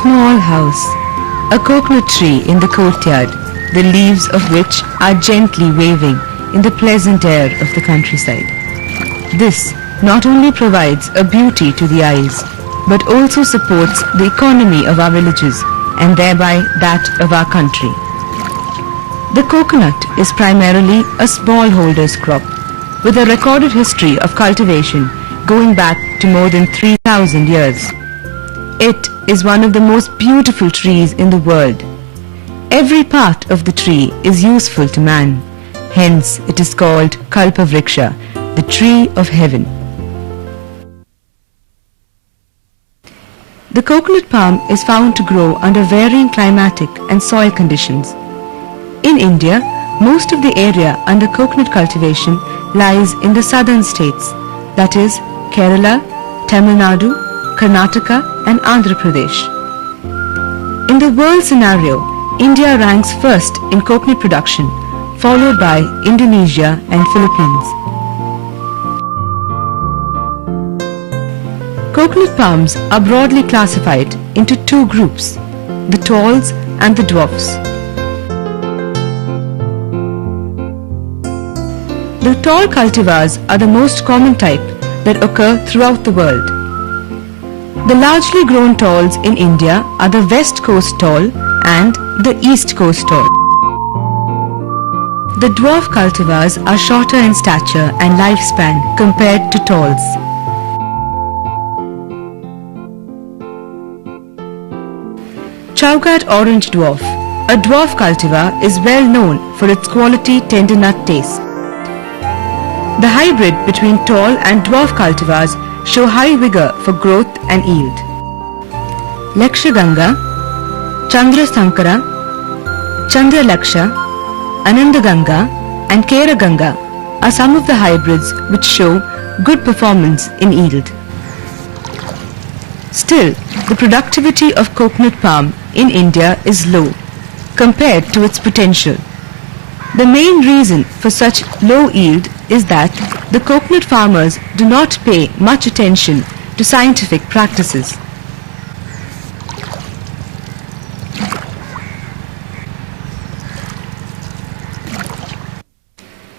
small house, a coconut tree in the courtyard, the leaves of which are gently waving in the pleasant air of the countryside. This not only provides a beauty to the eyes, but also supports the economy of our villages and thereby that of our country. The coconut is primarily a smallholder's crop with a recorded history of cultivation going back to more than 3,000 years. It is one of the most beautiful trees in the world. Every part of the tree is useful to man. Hence, it is called Kalpavriksha, the tree of heaven. The coconut palm is found to grow under varying climatic and soil conditions. In India, most of the area under coconut cultivation lies in the southern states, that is, Kerala, Tamil Nadu, Karnataka and Andhra Pradesh. In the world scenario, India ranks first in coconut production, followed by Indonesia and Philippines. Coconut palms are broadly classified into two groups, the talls and the dwarfs. The tall cultivars are the most common type that occur throughout the world. The largely grown talls in India are the West Coast tall and the East Coast tall. The dwarf cultivars are shorter in stature and lifespan compared to talls. Chowgat Orange Dwarf, a dwarf cultivar, is well known for its quality tender nut taste. The hybrid between tall and dwarf cultivars show high vigor for growth and yield. Lakshaganga, Chandra Sankara, Chandra Laksha, Anandaganga and Keraganga are some of the hybrids which show good performance in yield. Still, the productivity of coconut palm in India is low compared to its potential. The main reason for such low yield is that the coconut farmers do not pay much attention to scientific practices.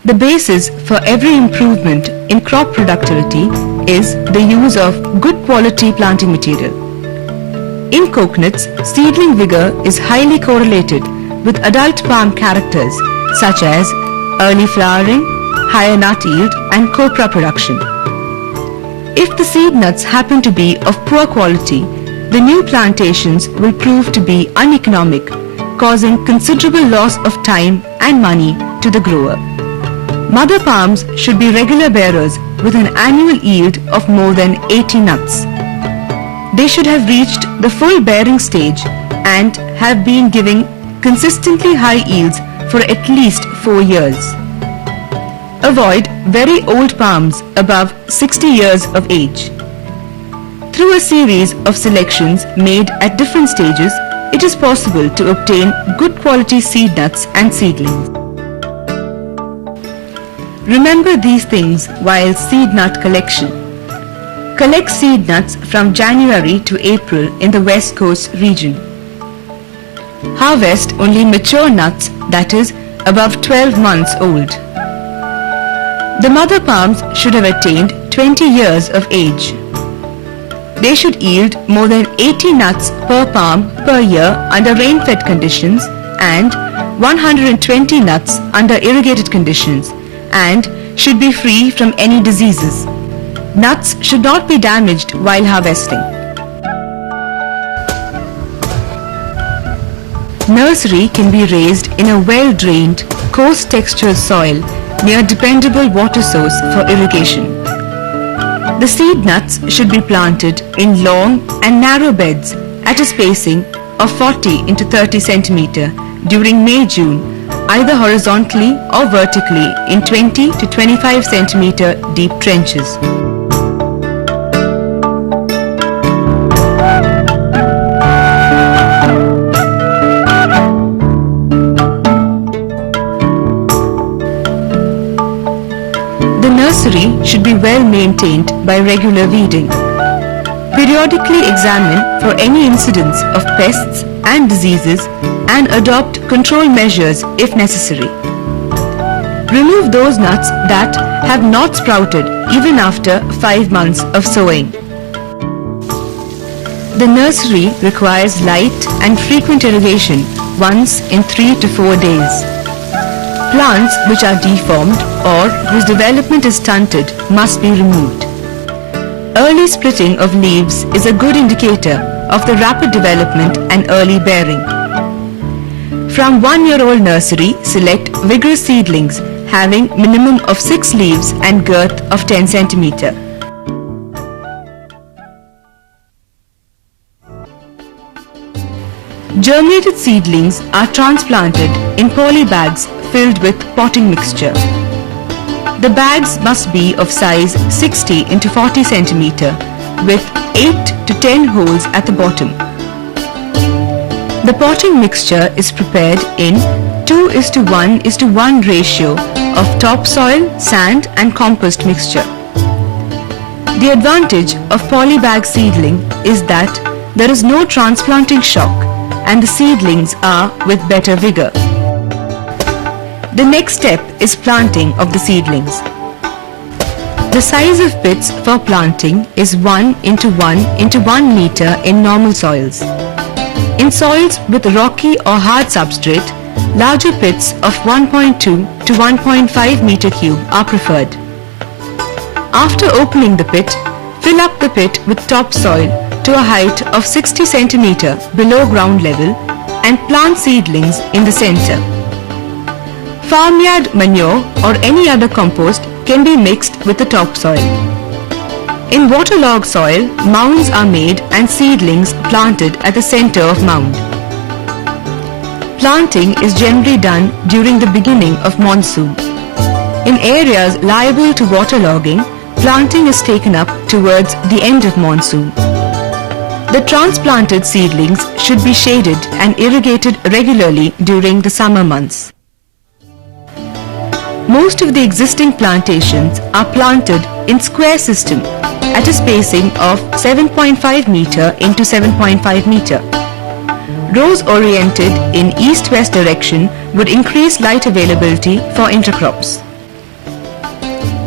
The basis for every improvement in crop productivity is the use of good quality planting material. In coconuts, seedling vigor is highly correlated with adult palm characters such as early flowering, higher nut yield and copra production. If the seed nuts happen to be of poor quality, the new plantations will prove to be uneconomic, causing considerable loss of time and money to the grower. Mother palms should be regular bearers with an annual yield of more than 80 nuts. They should have reached the full bearing stage and have been giving consistently high yields for at least 4 years. Avoid very old palms above 60 years of age. Through a series of selections made at different stages, it is possible to obtain good quality seed nuts and seedlings. Remember these things while seed nut collection. Collect seed nuts from January to April in the West Coast region. Harvest only mature nuts, that is, above 12 months old. The mother palms should have attained 20 years of age. They should yield more than 80 nuts per palm per year under rain-fed conditions and 120 nuts under irrigated conditions, and should be free from any diseases. Nuts should not be damaged while harvesting. Nursery can be raised in a well-drained, coarse textured soil near dependable water source for irrigation. The seed nuts should be planted in long and narrow beds at a spacing of 40 into 30 cm during May-June, either horizontally or vertically in 20 to 25 cm deep trenches. The nursery should be well maintained by regular weeding. Periodically examine for any incidence of pests and diseases and adopt control measures if necessary. Remove those nuts that have not sprouted even after 5 months of sowing. The nursery requires light and frequent irrigation once in 3 to 4 days. Plants which are deformed or whose development is stunted must be removed. Early splitting of leaves is a good indicator of the rapid development and early bearing. From 1-year-old nursery, select vigorous seedlings having minimum of 6 leaves and girth of 10 cm. Germinated seedlings are transplanted in poly bags filled with potting mixture. The bags must be of size 60 into 40 cm with 8 to 10 holes at the bottom. The potting mixture is prepared in 2:1:1 ratio of topsoil, sand and compost mixture. The advantage of polybag seedling is that there is no transplanting shock and the seedlings are with better vigor. The next step is planting of the seedlings. The size of pits for planting is 1:1:1 meter in normal soils. In soils with rocky or hard substrate, larger pits of 1.2 to 1.5 meter cube are preferred. After opening the pit, fill up the pit with topsoil to a height of 60 cm below ground level and plant seedlings in the center. Farmyard manure or any other compost can be mixed with the topsoil. In waterlogged soil, mounds are made and seedlings planted at the center of mound. Planting is generally done during the beginning of monsoon. In areas liable to waterlogging, planting is taken up towards the end of monsoon. The transplanted seedlings should be shaded and irrigated regularly during the summer months. Most of the existing plantations are planted in square system at a spacing of 7.5 meter into 7.5 meter. Rows oriented in east-west direction would increase light availability for intercrops.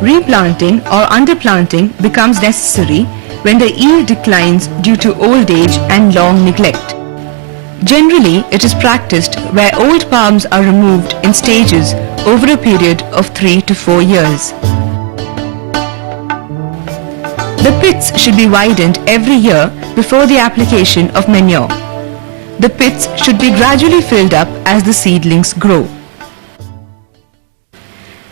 Replanting or underplanting becomes necessary when the yield declines due to old age and long neglect. Generally, it is practiced where old palms are removed in stages over a period of 3 to 4 years. The pits should be widened every year before the application of manure. The pits should be gradually filled up as the seedlings grow.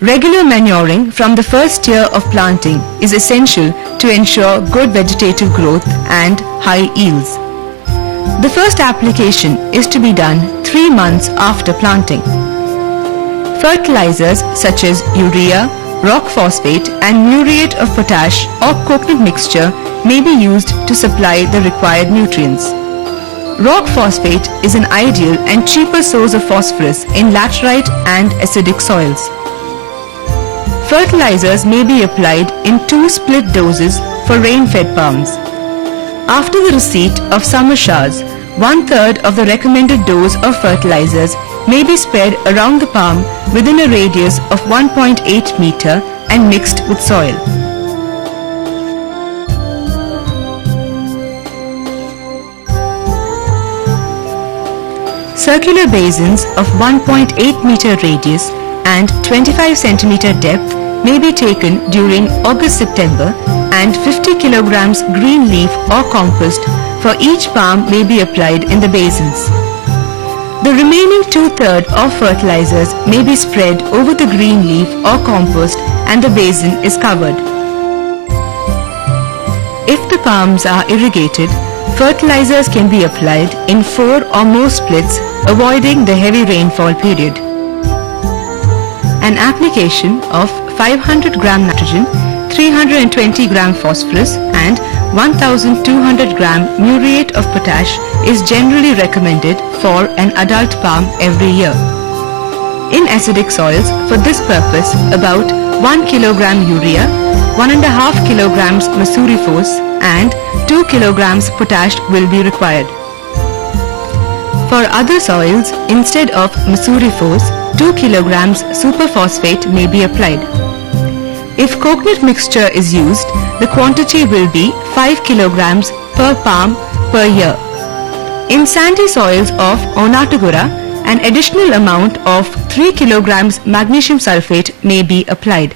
Regular manuring from the first year of planting is essential to ensure good vegetative growth and high yields. The first application is to be done 3 months after planting. Fertilizers such as urea, rock phosphate and muriate of potash or coconut mixture may be used to supply the required nutrients. Rock phosphate is an ideal and cheaper source of phosphorus in laterite and acidic soils. Fertilizers may be applied in 2 split doses for rain-fed palms. After the receipt of summer showers, 1/3 of the recommended dose of fertilizers may be spread around the palm within a radius of 1.8 meter and mixed with soil. Circular basins of 1.8 meter radius and 25 centimeter depth may be taken during August-September and 50 kilograms green leaf or compost for each palm may be applied in the basins. The remaining 2/3 of fertilizers may be spread over the green leaf or compost and the basin is covered. If the palms are irrigated, fertilizers can be applied in 4 or more splits, avoiding the heavy rainfall period. An application of 500 gram nitrogen, 320 gram phosphorus and 1200 gram muriate of potash is generally recommended for an adult palm every year. In acidic soils, for this purpose, about 1 kilogram urea, 1.5 kilograms Masuri phos and 2 kilograms potash will be required. For other soils, instead of Masuri Phos, 2 kilograms superphosphate may be applied. If coconut mixture is used, the quantity will be 5 kilograms per palm per year. In sandy soils of Onatagura, an additional amount of 3 kilograms magnesium sulfate may be applied.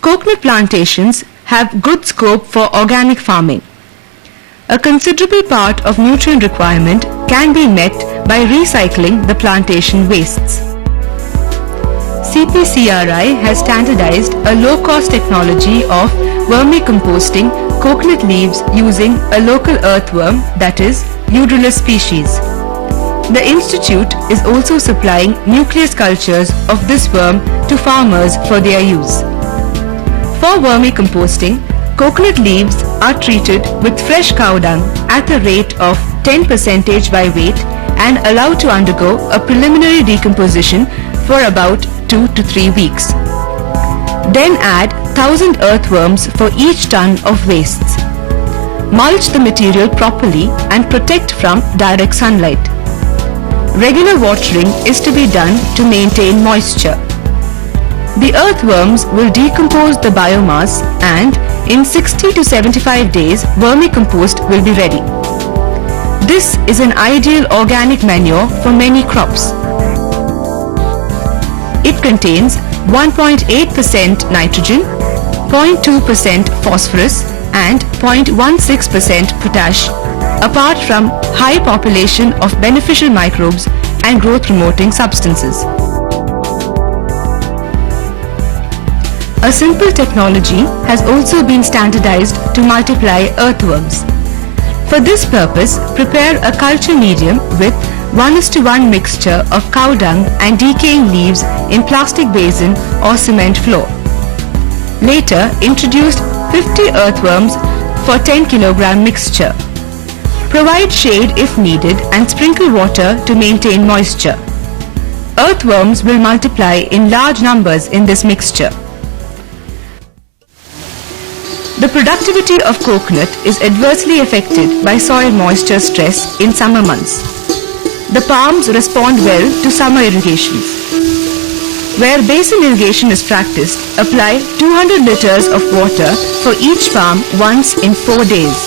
Coconut plantations have good scope for organic farming. A considerable part of nutrient requirement can be met by recycling the plantation wastes. CPCRI has standardized a low-cost technology of vermicomposting coconut leaves using a local earthworm, that is, Udrillus species. The institute is also supplying nucleus cultures of this worm to farmers for their use. For vermicomposting, coconut leaves are treated with fresh cow dung at a rate of 10% by weight and allowed to undergo a preliminary decomposition for about 2 to 3 weeks. Then add 1000 earthworms for each ton of wastes. Mulch the material properly and protect from direct sunlight. Regular watering is to be done to maintain moisture. The earthworms will decompose the biomass and in 60 to 75 days vermicompost will be ready. This is an ideal organic manure for many crops. It contains 1.8% nitrogen, 0.2% phosphorus and 0.16% potash, apart from high population of beneficial microbes and growth promoting substances. A simple technology has also been standardized to multiply earthworms. For this purpose, prepare a culture medium with 1:1 mixture of cow dung and decaying leaves in plastic basin or cement floor. Later, introduce 50 earthworms for 10 kilogram mixture. Provide shade if needed and sprinkle water to maintain moisture. Earthworms will multiply in large numbers in this mixture. The productivity of coconut is adversely affected by soil moisture stress in summer months. The palms respond well to summer irrigations. Where basin irrigation is practiced, apply 200 liters of water for each palm once in 4 days.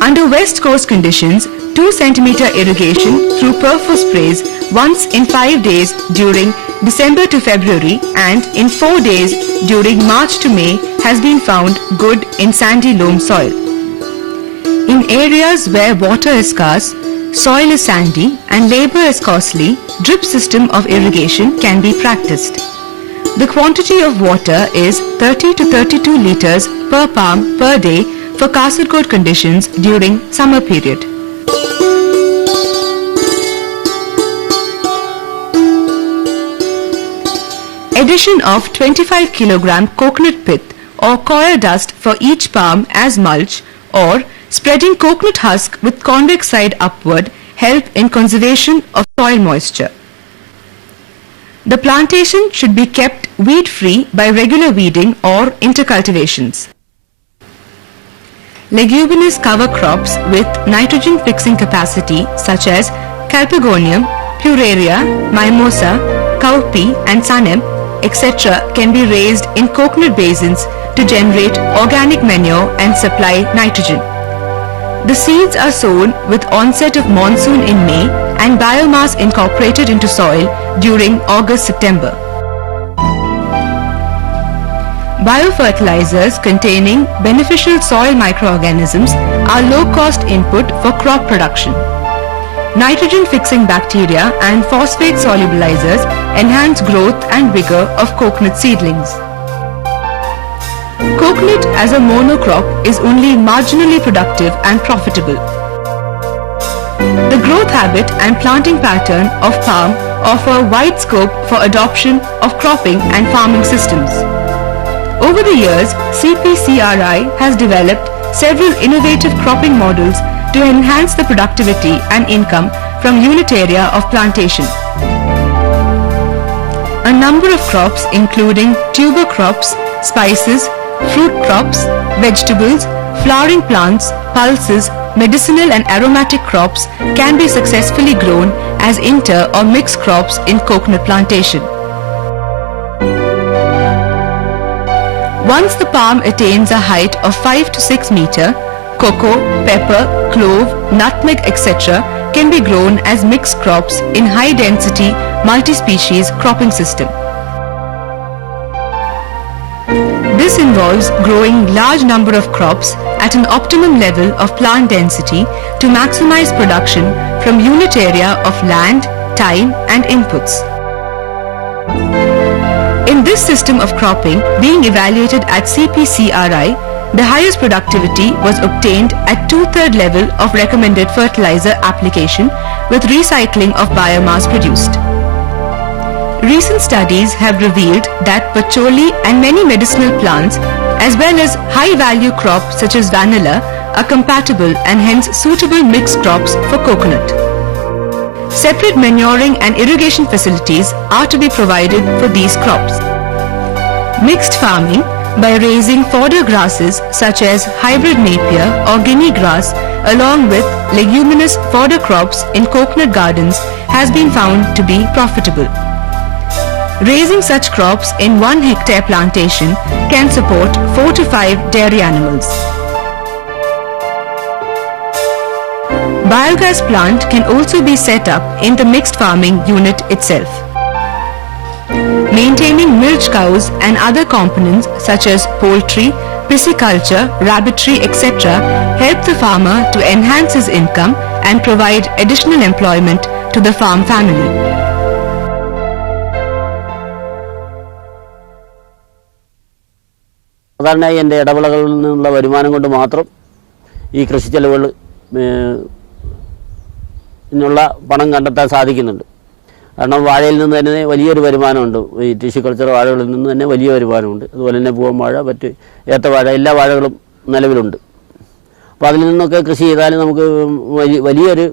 Under West Coast conditions, 2 cm irrigation through perfo sprays once in 5 days during December to February and in 4 days during March to May has been found good in sandy loam soil. In areas where water is scarce, soil is sandy and labor is costly, drip system of irrigation can be practiced. The quantity of water is 30 to 32 liters per palm per day for Kasargod conditions during summer period. Addition of 25 kg coconut pith or coir dust for each palm as mulch or spreading coconut husk with convex side upward help in conservation of soil moisture. The plantation should be kept weed free by regular weeding or intercultivations. Leguminous cover crops with nitrogen fixing capacity such as Calpagonium, Pleureria, Mimosa, Cowpea and Sanem, etc. can be raised in coconut basins to generate organic manure and supply nitrogen. The seeds are sown with onset of monsoon in May and biomass incorporated into soil during August-September. Biofertilizers containing beneficial soil microorganisms are low-cost input for crop production. Nitrogen-fixing bacteria and phosphate solubilizers enhance growth and vigor of coconut seedlings. Coconut as a monocrop is only marginally productive and profitable. The growth habit and planting pattern of palm offer wide scope for adoption of cropping and farming systems. Over the years, CPCRI has developed several innovative cropping models to enhance the productivity and income from unit area of plantation. a number of crops including tuber crops, spices, fruit crops, vegetables, flowering plants, pulses, medicinal and aromatic crops can be successfully grown as inter or mixed crops in coconut plantation. Once the palm attains a height of 5 to 6 meter, cocoa, pepper, clove, nutmeg, etc. can be grown as mixed crops in high-density, multi-species cropping system. This involves growing large number of crops at an optimum level of plant density to maximize production from unit area of land, time and inputs. In this system of cropping being evaluated at CPCRI, the highest productivity was obtained at 2/3 level of recommended fertilizer application with recycling of biomass produced. Recent studies have revealed that patchouli and many medicinal plants as well as high-value crops such as vanilla are compatible and hence suitable mixed crops for coconut. Separate manuring and irrigation facilities are to be provided for these crops. Mixed farming by raising fodder grasses such as hybrid napier or guinea grass along with leguminous fodder crops in coconut gardens has been found to be profitable. Raising such crops in 1 hectare plantation can support 4 to 5 dairy animals. Biogas plant can also be set up in the mixed farming unit itself. Maintaining milch cows and other components such as poultry, pisciculture, rabbitry, etc. help the farmer to enhance his income and provide additional employment to the farm family. സാധാരണയായി എൻ്റെ ഇടവിളകളിൽ നിന്നുള്ള വരുമാനം കൊണ്ട് മാത്രം ഈ കൃഷി ചെലവുകൾ ഇന്നുള്ള പണം കണ്ടെത്താൻ സാധിക്കുന്നുണ്ട്. കാരണം വാഴയിൽ നിന്ന് തന്നെ വലിയൊരു വരുമാനമുണ്ട്. ഈ ടിഷ്യൂ കൾച്ചർ വാഴകളിൽ നിന്ന് തന്നെ വലിയ വരുമാനമുണ്ട്. അതുപോലെ തന്നെ പൂവൻ വാഴ, മറ്റ് ഏത്തവാഴ, എല്ലാ വാഴകളും നിലവിലുണ്ട്. അപ്പോൾ അതിൽ നിന്നൊക്കെ കൃഷി ചെയ്താൽ നമുക്ക് വലിയൊരു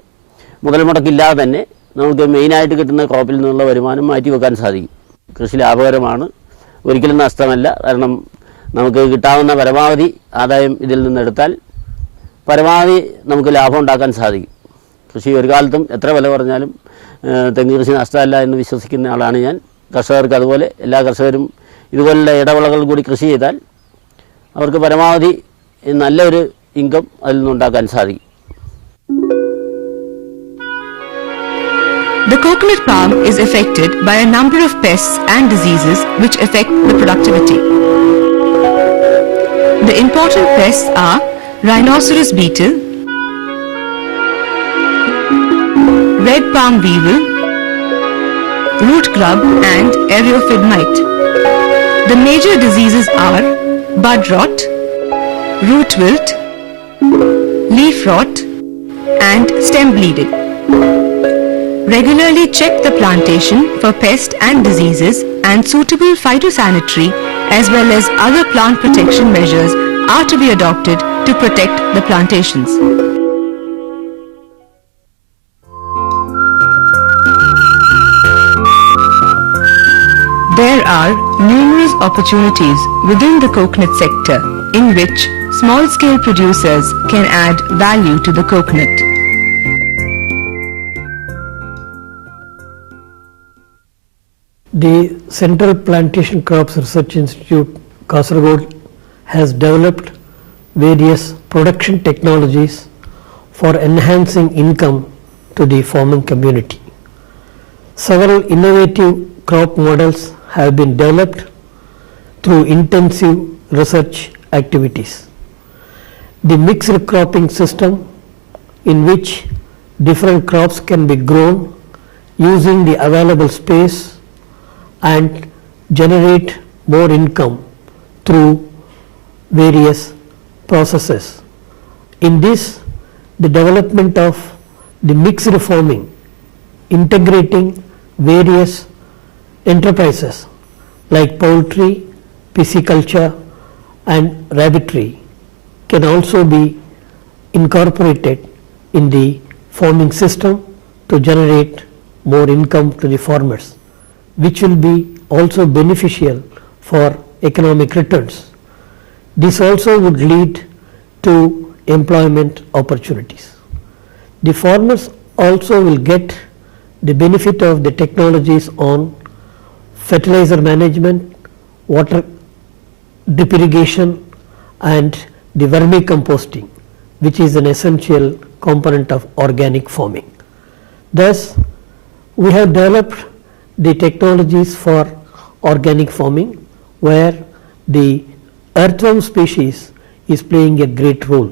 മുതൽ മുടക്കില്ലാതെ തന്നെ നമുക്ക് മെയിനായിട്ട് കിട്ടുന്ന ക്രോപ്പിൽ നിന്നുള്ള വരുമാനം മാറ്റി വെക്കാൻ സാധിക്കും. കൃഷി ലാഭകരമാണ്, ഒരിക്കലും നഷ്ടമല്ല. കാരണം നമുക്ക് കിട്ടാവുന്ന പരമാവധി ആദായം ഇതിൽ നിന്നെടുത്താൽ പരമാവധി നമുക്ക് ലാഭം ഉണ്ടാക്കാൻ സാധിക്കും. കൃഷി ഒരു കാലത്തും എത്ര വില പറഞ്ഞാലും തെങ്ങ് കൃഷി നഷ്ടമല്ല എന്ന് വിശ്വസിക്കുന്ന ആളാണ് ഞാൻ. കർഷകർക്ക് അതുപോലെ എല്ലാ കർഷകരും ഇതുപോലുള്ള ഇടവിളകൾ കൂടി കൃഷി ചെയ്താൽ അവർക്ക് പരമാവധി നല്ലൊരു ഇൻകം അതിൽ നിന്നുണ്ടാക്കാൻ സാധിക്കും. The coconut palm is affected by a number of pests and diseases which affect the productivity. The important pests are rhinoceros beetle, red palm weevil, root grub and eriophid mite. The major diseases are bud rot, root wilt, leaf rot and stem bleeding. Regularly check the plantation for pest and diseases, and suitable phytosanitary as well as other plant protection measures are to be adopted to protect the plantations. There are numerous opportunities within the coconut sector in which small-scale producers can add value to the coconut. The Central Plantation Crops Research Institute, Kasaragod, has developed various production technologies for enhancing income to the farming community. Several innovative crop models have been developed through intensive research activities. The mixed cropping system, in which different crops can be grown using the available space and generate more income through various processes. In this, the development of the mixed farming, integrating various enterprises like poultry, pisciculture and rabbitry can also be incorporated in the farming system to generate more income to the farmers. which will be also beneficial for economic returns. This also would lead to employment opportunities. The farmers also will get the benefit of the technologies on fertilizer management, water drip irrigation, and the vermicomposting, which is an essential component of organic farming. Thus, we have developed the technologies for organic farming, where the earthworm species is playing a great role.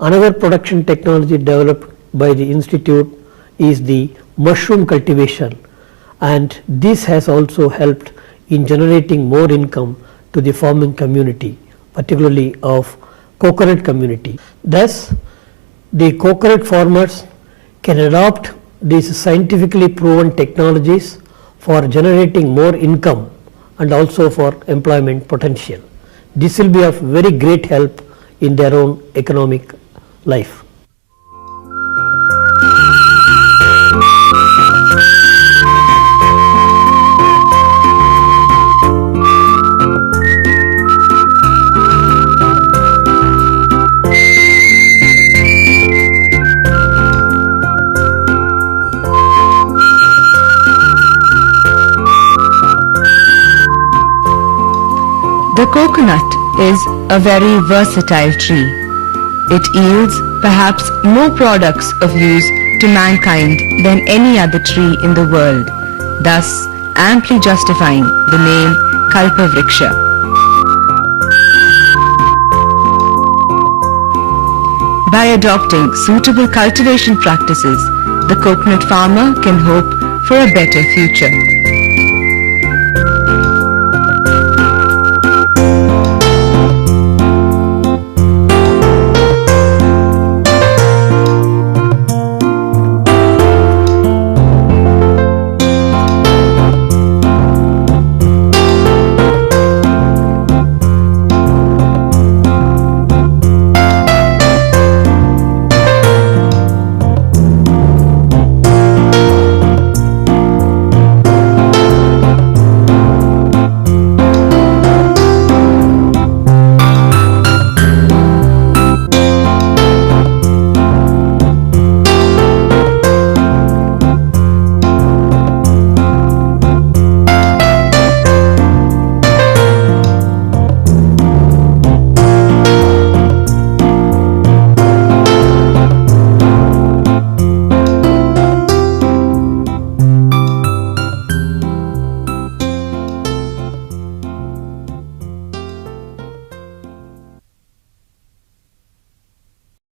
Another production technology developed by the institute is the mushroom cultivation, and this has also helped in generating more income to the farming community, particularly of coconut community. Thus, the coconut farmers can adopt these scientifically proven technologies for generating more income and also for employment potential. This will be of very great help in their own economic life. The coconut is a very versatile tree. It yields perhaps more products of use to mankind than any other tree in the world, thus amply justifying the name Kalpavriksha. By adopting suitable cultivation practices, the coconut farmer can hope for a better future.